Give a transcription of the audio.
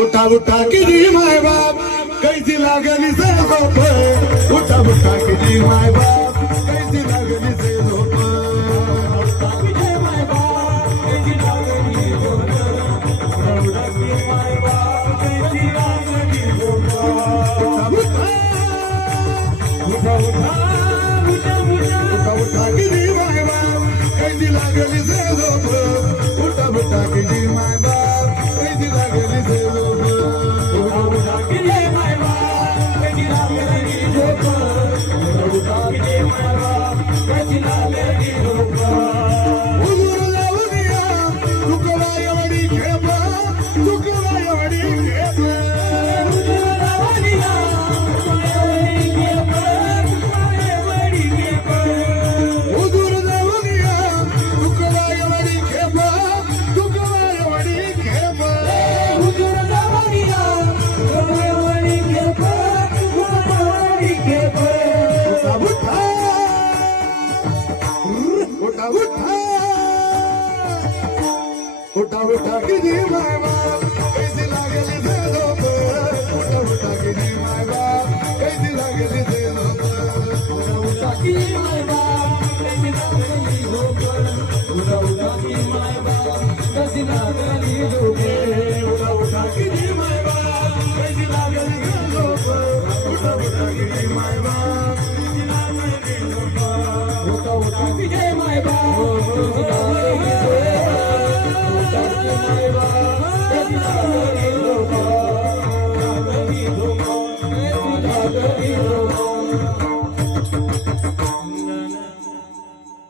उठा उठा किती माय बाप कैसी लागली से झोप उठा उठा किती माय बाप कैसी लागली से झोप उठा किती माय बाप कैसी लागली से झोप उठा उठा किती माय बाप कैसी लागली से झोप उठा उठा किती माय बाप कैसी लागली से झोप उठा उठा किती माय बाप कैसी लागली से झोप उठा उठा किती माय बाप कैसी लागली झोप उठा उठा किती माय बाप कैसी लागली झोप उठा उठा किती माय बाप कैसी लागली झोप उठा उठा किती माय बाप कैसी लागली झोप उठा उठा किती माय बाप